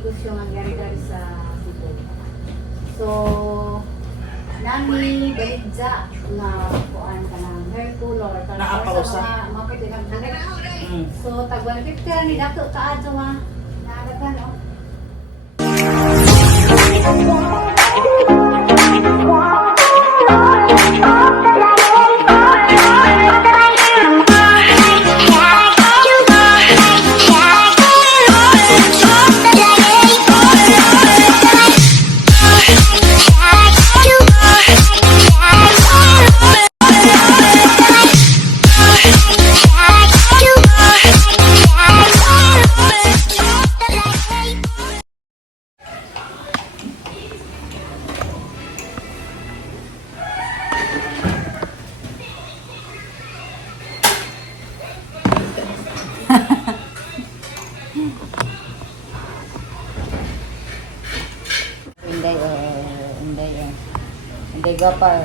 negosyo nga gari-gari sa Cebu. So, nami baligja nga kuan ka ng hair color Nakapausa. sa mga maputi ng buhok. So, tag 150 ra ni dato kaadto nga naagagan no. Hindi gapar.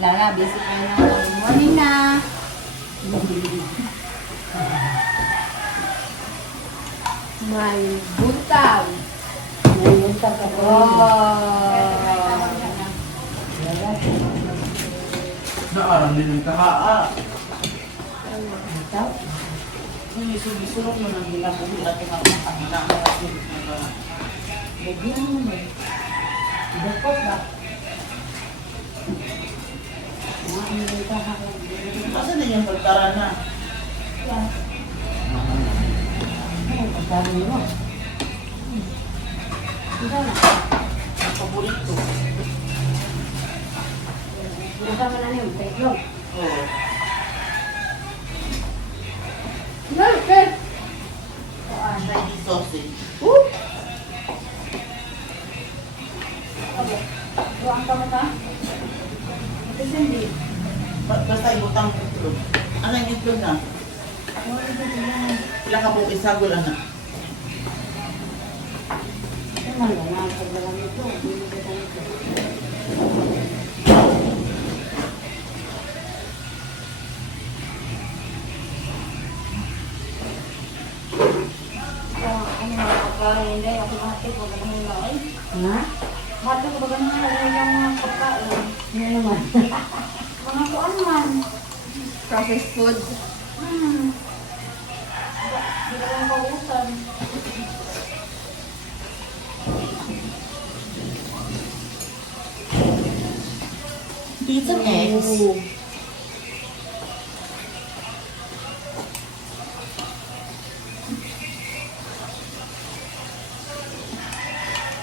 Lala, basic na na. Good morning na. May butaw. May butaw ka po. Naarang din yung kahaa. Butaw? Sulit-sulit mo nang ginagawa natin ang pangina mo at yung Lagyan mo na. Dakot ba? Masa na yung pagtara na? Yan. Ay, pagkari mo. Ito na. Ang paborito. Nasama na yung peklog. Oo. Sir! Chinese sausage. Okay. Buang ka mo ta? Ito hindi. Basta ibutang itlog. Ano yung itlog na? Ilang ka po isagol, anak? Ito man lang. Nakapagdalang ito. Hindi ko ito. Ano mga pagkain? Hindi. Ako mahatid. Huwag na hilain. Ha? Mahatid ko ba ganun na lang mga pagkain? Ano naman? Mga kuan man. Processed food. Hindi ka lang pausan. Pizza eggs.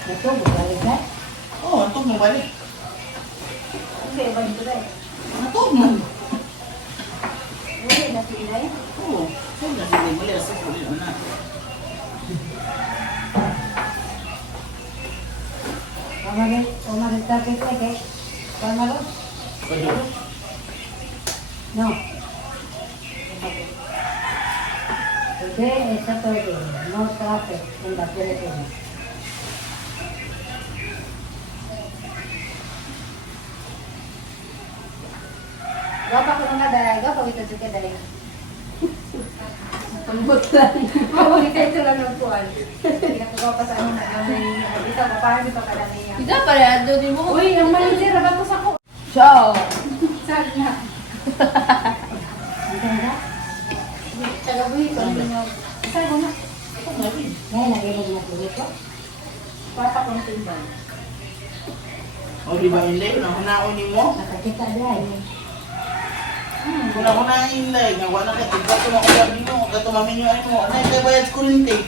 Ito, bukalik na. Oo, ito mo balik. Hindi, iba dito na eh. Ito mo. Hindi, nasilay. Oo. Ito na hindi mo lesa po rin, anak. Pamalit tapos na kay. Pamalit? Pwede. No. Today is Saturday. No traffic in the Philippines. Gapa ko nga dahil. Gapa ko ito juga dahil. Pambot lang. Mawag ka ito lang ng kuwan. Hindi ka pa sa ano na gamay. Dito, papahan dito ka lang niya. Tidak pala, doon din mo. Uy, ang manager, rabatos ako. Ciao! Saan na? Ang ganda. Tagabuhi ko. Saan mo na? Ito nga rin. Ngayon, nag-ibig na tuloy ko. Papa kong timbal. O di ba hindi? Nakunaon mo? Nakakita dahil. Kung ako na hinday, nga wala ka, tigba tumakulang din mo, katumamin yung ano mo, ano yung bayad ko linti?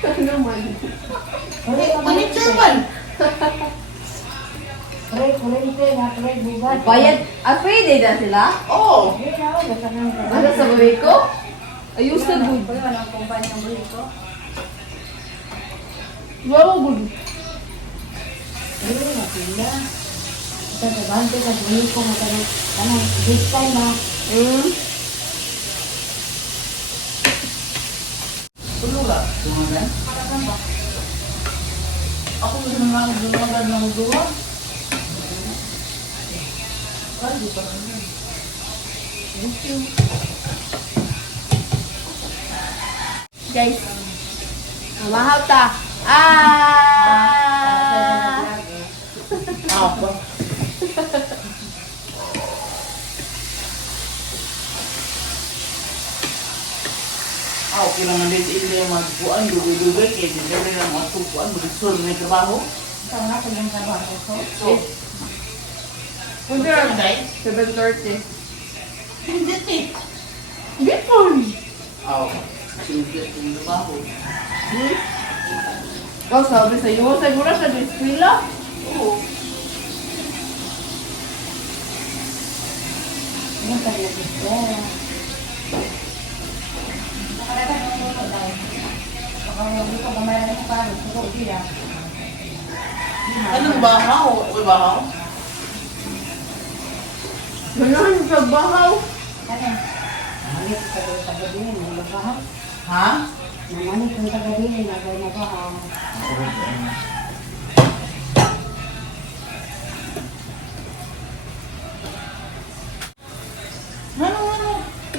Ano man? Manager man! Pre, kulente na, pre, bugat. Bayad, pwede na sila? Oo! Hindi na ako, basta nang Ano sa buhay ko? Ayos na good. Kuya, anong kumpanya ng buhay ko? Wow, good. Hindi na sila. Ito, sabante ka, buhay ko, matanong, this time na. Tulog ka? Tumagan? Ako gusto naman dumagad ng duwa. Ay, di pa naman. Thank you. Guys. Mamahaw ta. Ah! Apa? Okay lang din hindi magkuan, dugay-dugay kay di rin ang magkuan, mag-sur na trabaho. Ito nga po yung trabaho ko. So, Punta ano na. guys? 7:30. Hindi eh. Bipon! Oh, sige yung trabaho. Oh, sabi sa'yo, siguro sa eskwela. Oo. Yung talaga ko. Nakalaga ng mga dahil. Baka hindi ko gamayan ng paro. Siguro sila. Anong bahaw? Uy, bahaw? Gano'n yung pagbahaw. Ano? Nanganit sa taga-din. Nagbabahaw. Ha? Nanganit sa taga-din. Nagbabahaw.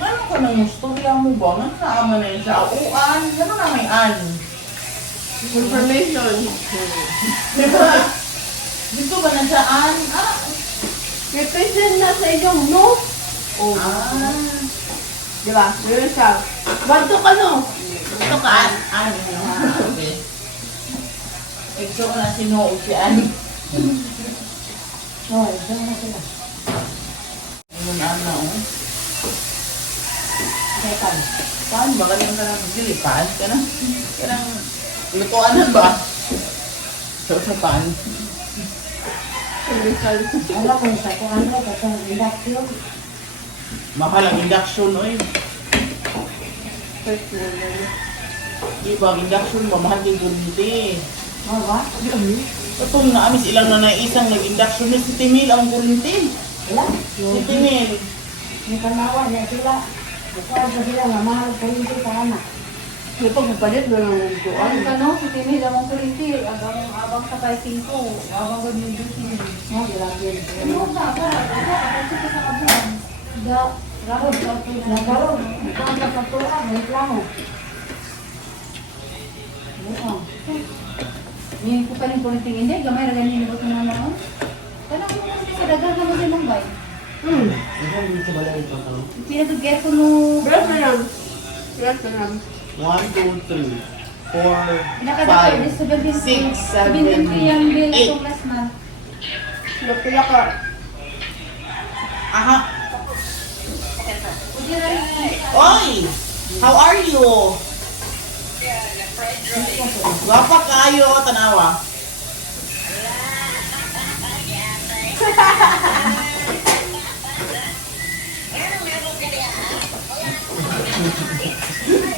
Ano ka nang istorya mo ba? Ano na ama na yun sa uan? Ano na may an? Information. Diba? Dito ba na saan? Ah! May present na sa inyong no? Oh. Ah! Diba? Meron siya. Banto ka no? Ito ka an? An? Okay. Gusto ko na sinuot si an. Oh, ito na sila. Ayun ano. Teka. Paano ba ganun ka nang dilipan? Kanang lutuanan ba? Sa pan. Rizal. Alam ko sa kung ano. Ito ang induction. Mahal ang induction, oy. First level. Di ba, ang induction ba? Mahal din kurinti. Oh, ba? Itong naamis ilang na isang nag-induction ni si Timil ang kurinti. Wala. Si Timil. Yung kanawa niya sila. Bukuan sa sila nga mahal ko yung sa anak. May pagpapalit ba ng Ay, lutuan? kano, si Timmy lamang kurinti. Abang sa fighting ko. Abang ko yung duty. Oh, dilagyan. Ano ba? Kasi sa kabuhan. Da, garod. Nagarod. Ikaw ang kapatuan. May plano. Ano? Yung ko pa rin kurinting hindi. Gamay na ganyan yung mga naon. Kano ko naman sa dagang naman sa Mumbai. Pinag-get ko no. Breath na lang. Breath na lang. 1, 2, 3, 4, Pinakadakar 5, is 17. 6, 17 yung bill 7, 8. itong last month. Pila ka. Aha. Pwede na rin. Oy! How are you? Gwapa kayo, tanawa.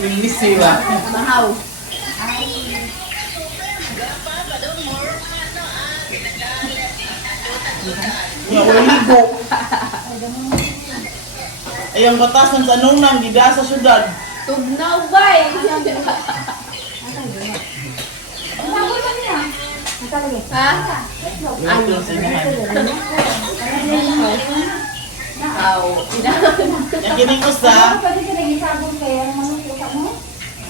Miss mo ba? Mahaw. Nga, waligo. Ay, ang batas ng tanunan, gida sa syudad. Tugnaw bay. Ang bago na niya. Ang talaga. Ha? Ano yung sinahan? Mahaw. Yung kiningos Ano na, pwede ka nag-isabong kaya ang manukuha mo?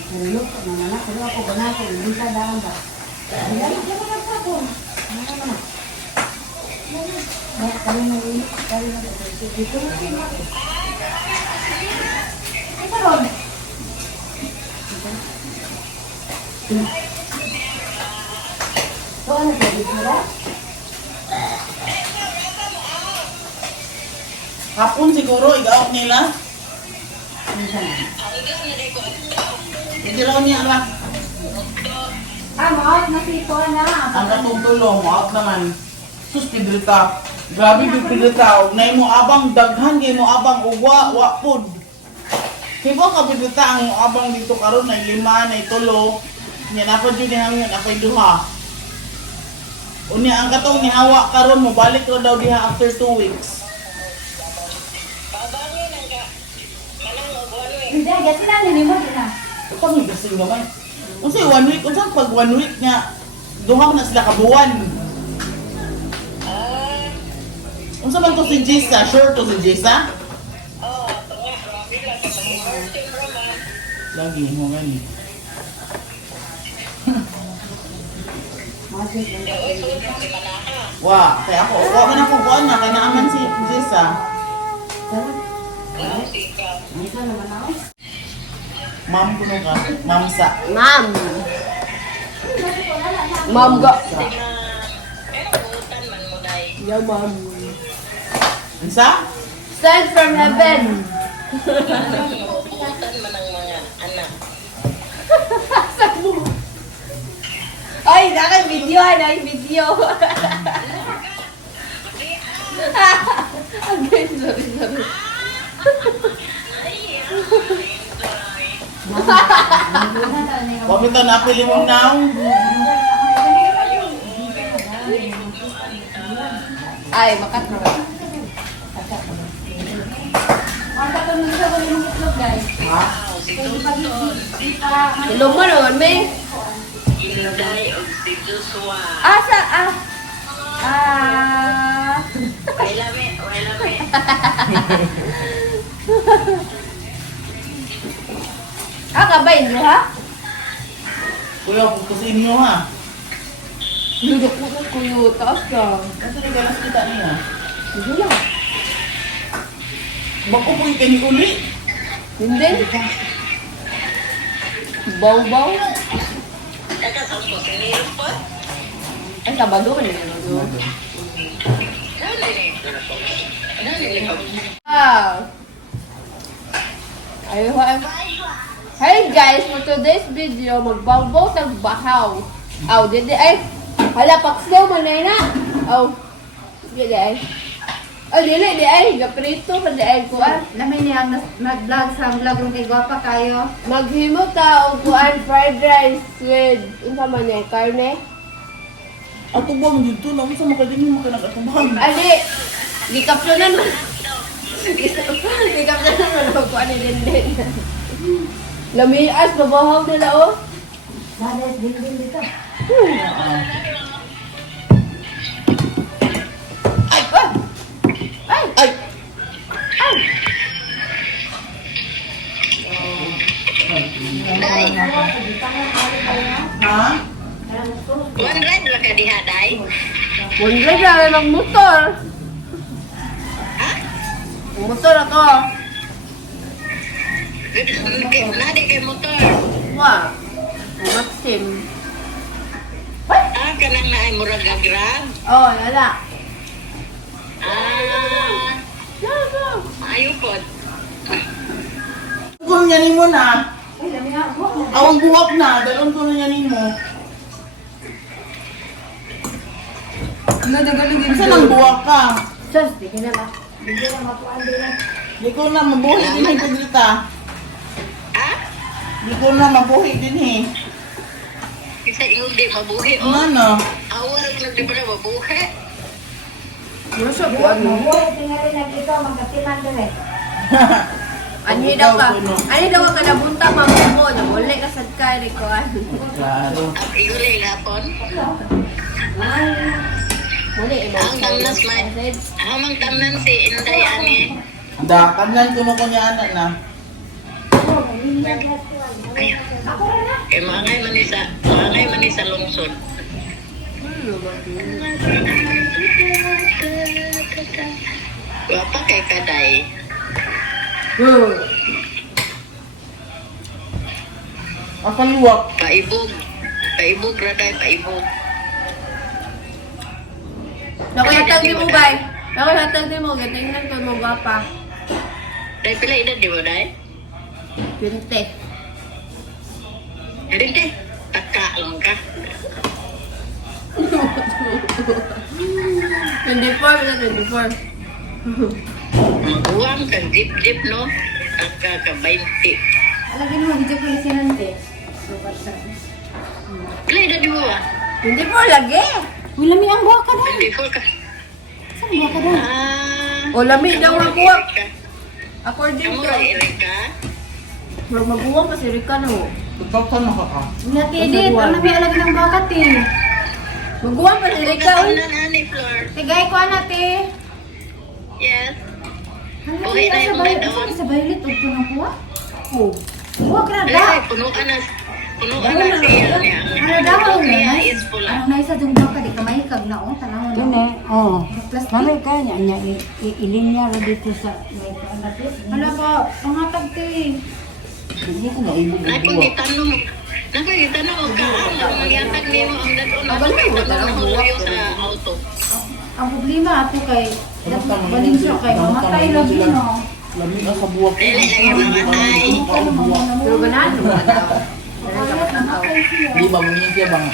Tulog ko naman ako. Tulog ako ganako. Hindi ka daan ba? Hindi mo nagsabong. Ano naman? Bakit kami nag-iinit? Kami nag-iinit. Dito na siya. Ito ron. So ano ka? Dito na? hapon siguro, igaot nila. Hindi raw niya ala. Maot na si Ito na. Ang katutulong, out naman. Sus, pidrita. Grabe yung pidrita. Nay mo abang daghan, kay mo abang ugwa, wapod. Hibo ka pidrita, ang abang dito karon na 5, na 3. Yan ako dyan hangyan, ako duha. Unya ang katong ni hawa karon mo balik ra daw diha after 2 weeks. Hindi, gati na nini mo din na. Ito may gasing naman. Kasi 1 week, unsa pag 1 week nga duha na sila kabuwan. Unsa man to si Jessa? Sure to si Jessa? Lagi mo gani. Wa, kaya ako, man ako kuan na kay naaman si Jessa. Ma'am kuno ka, ma'am sa. Ma'am. Ma'am ga. Yeah, ma'am. Unsa? Sent from heaven. Ay, nakay video, video. Okay, sorry. Wa bitaw na pili mo naong. Ay, makatro. Ang tatanong sa ko yung itlog, guys. Ha? Pwede pa dito. Ilong mo naman, may. Asa, kabay niyo, ha? Kuya, kung sa inyo ha. Lulok mo ng kuyo, taas ka. Kasi ni galas kita niya. Sige lang. Bako po yung kani uli. Hindi. Baw-baw. Ay, Sabado ka nila. Hey guys, for today's video, magbaw-baw ng bahaw. Aw, didi ay. Hala, paksdaw man na. Aw. Didi ay. Oh, dili, di ay. Gaprito pa di ay kuan. Lamay niya nag-vlog sa vlog ng kay Gwapa kayo. Maghimo ta og kuan fried rice with unsa man ay karne. Atubang dito na. Masa makadingin mo ka nag-atubang. Ali, gikapsunan man. Gikapsunan man ako kuan ni Denden. Lamias babahaw nila oh. Dadas din dito. Ay, ay. Ay, Ay! ay. Ha? Wala na lang motor. Motor ako. Nadi kay motor. Wa. Maxim. Ah, kanang naay murag grab. Oh, wala. Ah, ayo pod. Kung yan mo na. Ay, lamay nga. Awang buwak na. Dalon ko na yan mo. Saan ang buwak ka? Sus, di ka na ba? Di ka na matuan din na. Di ko na mabuhi din eh Pedrita. Ah, Di ko na mabuhi din eh. isa yung di mabuhi o. Ano? Awar lang di ba na mabuhi? Masa ko ano? Mabuhay, tingnan rin nag-ito, magkatiman din eh. Ani daw ka. Ani daw ka nabunta mamumo na wala ka sad ka ri ko an. Klaro. Ang iuli lapon. Muli imo. Ang tamnas man. Amang tamnan si Inday ani. Da, kanlan ko mo ko niya anak na. Ay, Ako rin na. kay mangay man ni sa lungsod. Wapa kay kaday. Akaluwak. Paibog. Paibog raday paibog. Nakayatag di mo bay. Nakayatag di mo gatingnan ko mo gwapa. Day pila edad di mo day? 20. Hindi de. Taka lang ka. 24 na 24. Maguwang kang dip-dip no. Taka ka 20. Alagin mo, hindi ko lisinante. Pila edad di mo ba? 24 lagi. Uy, lami ang buha ka doon. 24 ka. Saan buha ka doon? Ah. O lami daw ang kuwak. According Kamu to. ay Erika? Maguwang pa si Rika na mo. Totoo na ka ka. Natidit, ang lami alagin ang bakat eh. Maguwang pa si Rika. Ikaw Uy. na nani, Flor. Tigay ko nati. Yes. Hala, Okay na sa yung baylit. doon. Sa baylit, huwag ko nang kuha. po. Huwag na da. Ay, punuan na siya niya. Ano daw Ang ang niya nanay? is pula. Ano na isa dung baka di kamay kag na oh tanawon. Dene, oh. Plastic. Nanay ka niya, ilinya ro dito sa may anak. Hala ba, pangatag te. Hindi ko naibog ang Nakong buwa. gitanong, ka, ang yatag nimo ang dato na nahuyo sa auto. Ang problema ato kay baling siya kay mamatay lagi no. Lami na sa buwak ko. Dili lagi mamatay. Pero ganaan mo na daw. Mamatay siya. Di ba mo niya siya bang?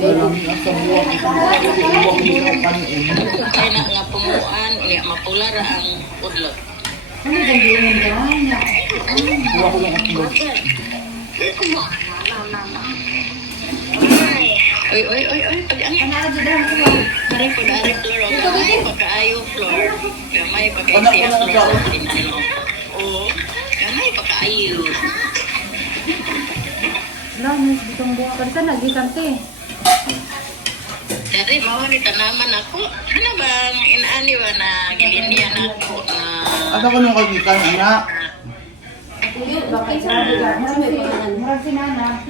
Lami na sa buwak ko. Hindi ko buwak ko sa kanin. Kaya na nga pumuan, unya mapula ra ang udlot. Ano din din niya? Buwak ko lang ako. Oy, pag-ang Ano ra jud ang ko? Kari po dari floor, gamay pagkaayo floor. Gamay pagkaayo floor. Oo, gamay pagkaayo. Lah nis bitong buka ka sana gikan te. Dari mao ni tanaman ako. Ano bang inaani ba na gilinian ako na Ano ko nung kagitan, anak? Bakit sa bilang murag sinana.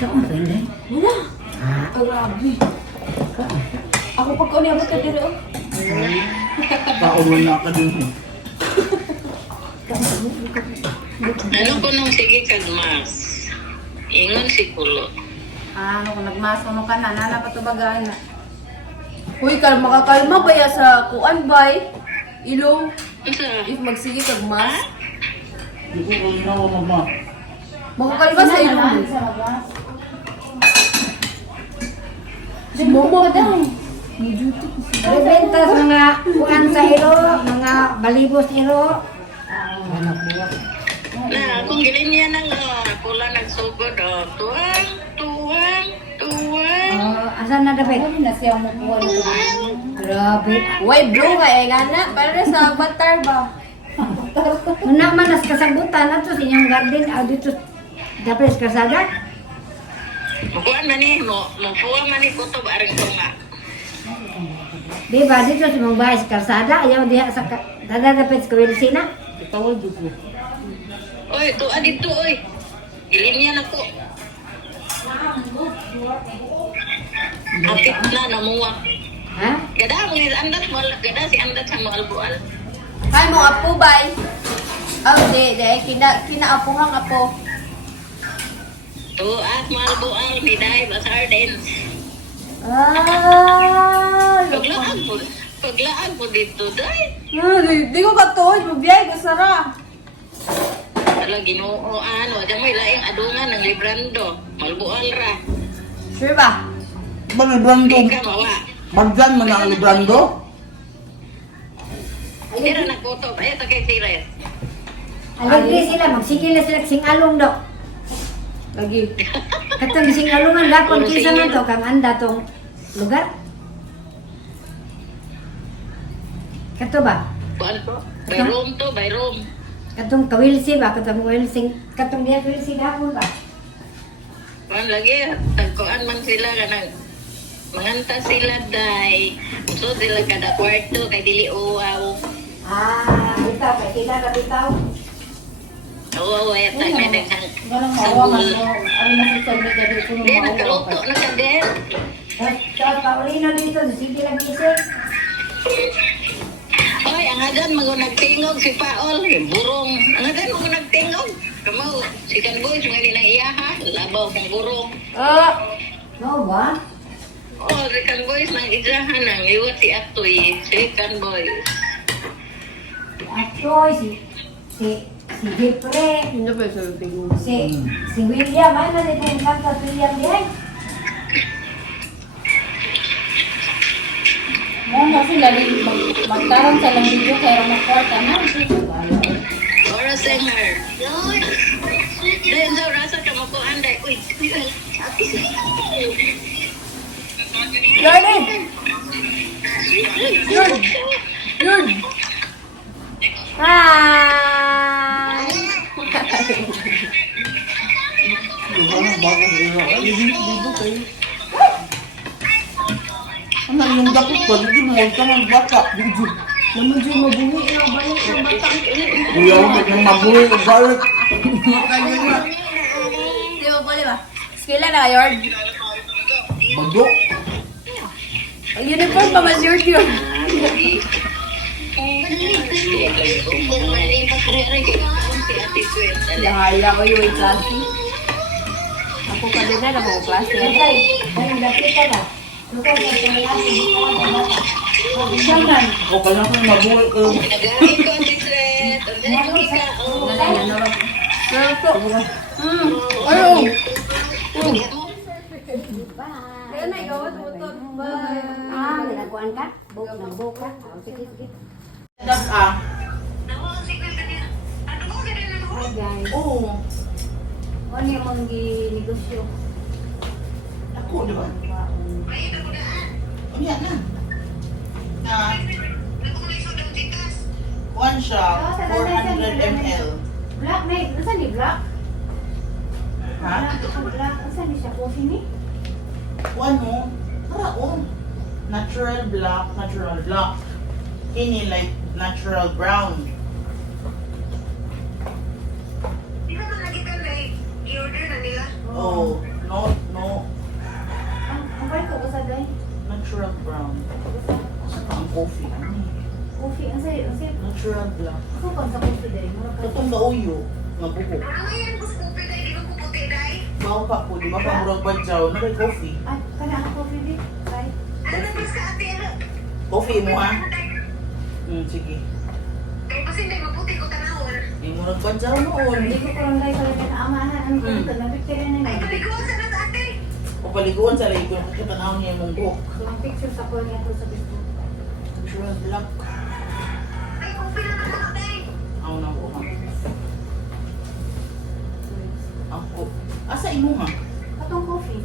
Saan ba yun? Wala. Ang grabe. Ako pag uniabot ka dito. Kaulon na ka dun. ano ko nung sige kagmas. Ingon si Kulo. Ano kung nagmaso no ka na nana pa to bagaan na. Uy, makakalma ba ya sa kuan bay? Ilong. Unsa? If magsige kag mas. Hindi ko rin na mama. Makakalma sa ilong. Sa labas. Si Momo daw. Rebenta sa mga kuan sa iro, mga balibos iro. Na, kung gilinian ng pula nagsugod, tuwang. Asan na dapat? Ano na siya mo kuha nito? Grabe. Uy, blue nga eh gana. Para sa batar ba? Una man nas kasagutan ato sa inyong garden, dito dapat sa kasada. Mukuan man ni, mukuha man ni kutob aring tunga. Di ba dito sa mga bahay sa kasada, ayaw diha sa tada dapat sa Kawilsina. Tawag dito ko. Oy, tuwa dito, oy. Gilinian ako. Apit na, namuwa. Ha? Gada, mga andat mo, gada si andat sa mo albual. Hay mo apo bay. Oh, de kinaapuhang apo. Tuat mo albual, biday, basardens. Ah, Paglaag po dito, day. di ko katuod, mabiyay ko sara. Wala ginuoan, wala mo ilaing adungan ng librando. Malbual ra. Sure ba? Ba librando? Di ka mawa. Magdan man ang librando? Tira na kutob, ayaw to kay Sires. Aligri sila, magsigil na sila singalong daw. Lagi. Katong singalongan gapon kisa man to kang anda tong lugar. Kato ba? Kuan po? By room to, by room. Katong Kawilsi ba? Katong Kawilsing, katong diya Kawilsi gapon ba? Kuan lagi, tagkuan man sila kanang manganta sila day. So sila kada kwarto kay dili uwaw. Bitaw, kay kita ka bitaw. Uwaw ay tag na daghang Ganang maawa man mo. Ano na sa sabi ka dito Di nagkaluto na ka din. Sa Paulino dito, sige lang isip. Oy, ang adan mago nagtingog si Paol, burong. Ang adan mago nagtingog. Kamo, si Kanboy nga di nang iyaha, labaw kang burong. No ba? Oh, si Kanboy nang ijahan nang liwat si Atoy, si Kanboy. Atoy, si Jeffrey, Hindi ba sa pingo? si William, ano dito yung kanta si William diyan? Mo na sila magkaroon sa lang video kaya mag-court na. Ora singer. Then daw rasa ka mo anday. Uy, Jordan! Yun! Hi! Ano ba? Dito kayo. Ano yung dapit ba? Hindi mo ka ng bata. Hindi. Naman dyan mabuhi na balik ng bata. Kuya ko kanyang mabuhay o balik. Makanya nga. Di ba pala ba? Skila na, Yord. Bado. Ang uniform pa mas Yord yun. Lahala ko yung klase. Ako ka din na ako klase. Ay, ay, lapit ka ba? Lukas na sa malaki, di ka ba bata? Sanan. O kanya ko mabuhay ko. Nagahin ko ang secret. Ang dami ka. Oh. Pero to. Ayaw. Kaya na, gawat mo to. Ah, nalakuan ka? Buka ng buka. Ah, sige, sige. Das ah. Hi guys. Oo. Ano yung mga negosyo? Ako, di ba? Unya na. Na. One shot, 400 ml. Black na, nasa ni Black? Ha? Black, nasa ni siya coffee ni? One mo. Para oh. Natural black, natural black. Ini like natural brown. Oh, no. Ang balik ko sa day? Natural brown. Saka ang coffee. Ano eh? Coffee, ang sayo, Natural black. ako pa sa coffee day. Mura ka. Katong gauyo. Nga buhok. Bawa pa po, di ba? Pamurag badyaw. Nagay coffee. Ay, kana ang coffee day? Ay, Coffee mo ha? Sige. Di mo nagbadyaw noon. hindi ko parang dahil sa lahat na amahan. Ano ko ito, nabiktirya na na. O paliguan sa lagi ko. Nakikita niya yung mong buhok. So, ang picture sa ko niya ko sa Facebook. Natural black. Ako na po ha. Ako. Asa imo ha? Katong coffee.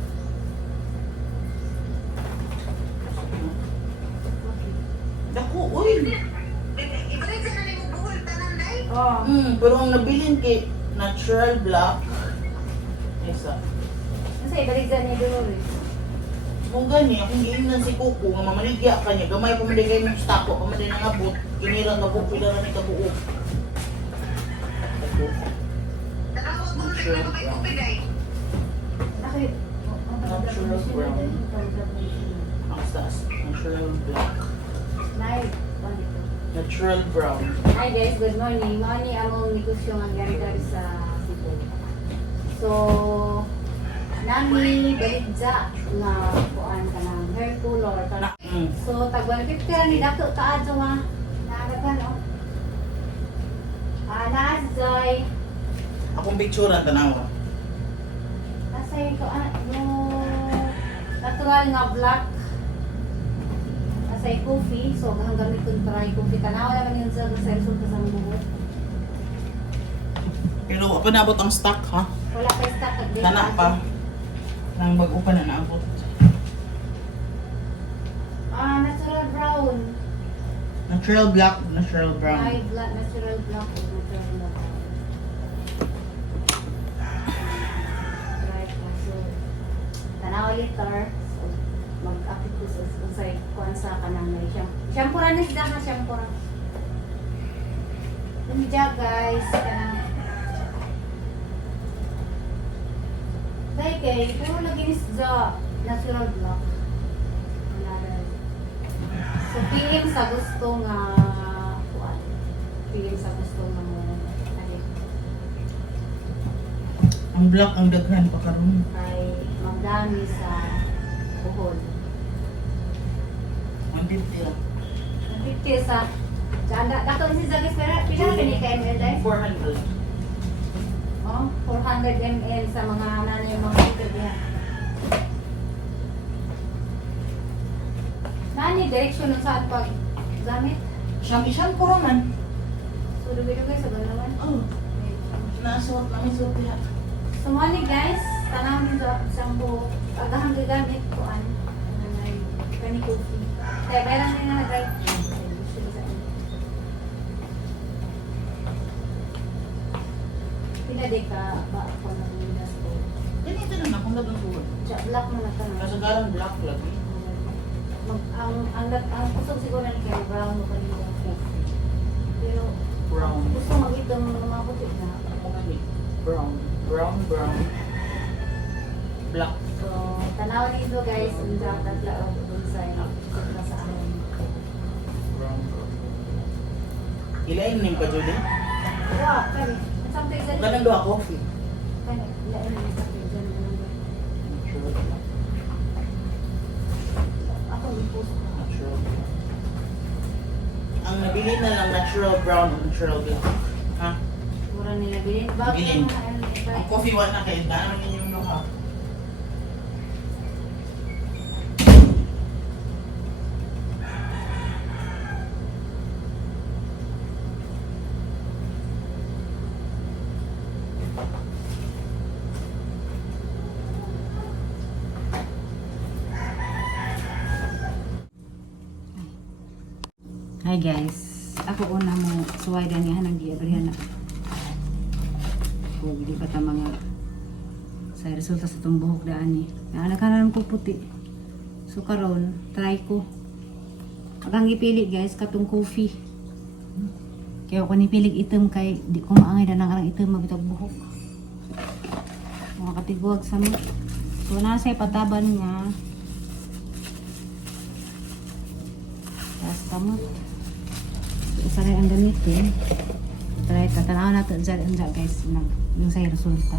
Dako, uy. Oh. Pero ang nabilin kay natural black. Isa. Nasa ibalik dyan niya doon eh. Kung gani, akong giingnan si Kuko, nga mamaligya ka niya, gamay pa man din kayo yung stako, pa man din ang abot, kinirang ka po, pila na ni kabuo. Natural brown. Bakit? Natural brown. Ang taas. Natural black. Night. Ano ito? Natural brown. Hi guys, good morning. Mani among negosyo nga gari-gari sa Cebu. So, nami baligja nga kuan ka ng hair color. So, tag 150 ra ni dato kaadto nga. Naagatan no. Nazay. Akong picture ang tanawa. Nasay ko no natural nga black. Nasay coffee. So, hanggang gamit kong try coffee. Tanawa naman yun sa result sa buhok. Pero pa naabot ang stock ha? Wala pa stock kag Tana pa. Nang bago pa na naabot. Natural brown. Natural black, natural brown. Ay, black, natural black. Natural black. Right, so, tanaw liter. So, mag-apit ko sa usay kuan sa kanang may shampoo ra ni sida ka shampoo ra. Lumidya guys. Dahil kay, pero lagi ni sa natural black. Wala rin. So, pingin sa gusto nga kuan. Pingin sa gusto nga mo. Ay, Ang black ang daghan pa karon. kay magdami sa buhod. Ang dipti lang. Nagpipti sa Janda, dato ni sa Gisera, pila ka ni ka-ml dahil? 400. Oh, 400 ml sa mga nanay yung mga liter diha. Nani, direksyon ng saan pag gamit? Siyang ko raman. So, dugay-dugay sa galawan. Oh, nasuot namin suot diha. So, mali guys, tanaw nyo sa shampoo. Agahang gagamit ko an. Kani coffee. Kaya meron din na nagay. Pinade ka ba ako na bumilas ko. Ganito na kung nagang suot. Black mo na ka na. Kasagaran black lagi. ang kusog siguro na kaya brown mo kanina. Pero Brown. gusto mag-itong mga puti na. Brown. Brown, brown. Black. So, tanaw nito guys, ang tatla o design na sa amin. Brown, brown. Ilain ning ka, Judy? Wow, kani. Something Huwag ka nang doha coffee. Kani, lain mo sa pizza. Ako i-post ko. Natural. Ang nabili na lang natural brown o natural black. Ha? Mura nila bilhin. Bakit Bilhin. yung mga ano, Ang coffee wala na kayo. Daan naman yung ha. Hi guys, ako una mo suway dan yan ang giabrihan na. Kung hindi pa ta mga sa resulta sa itong buhok daan ni. Naanak ka na lang ko puti. So karon try ko. Agang ipili guys, katong coffee. Kaya ako nipilig item kay di ko maangay na nang item mabitag buhok. Mga katiguag sa mo. So nasa pataban nga. Tapos kamot. Isa rin ang gamitin. Try, tatanaw natin dyan guys, yung sa resulta.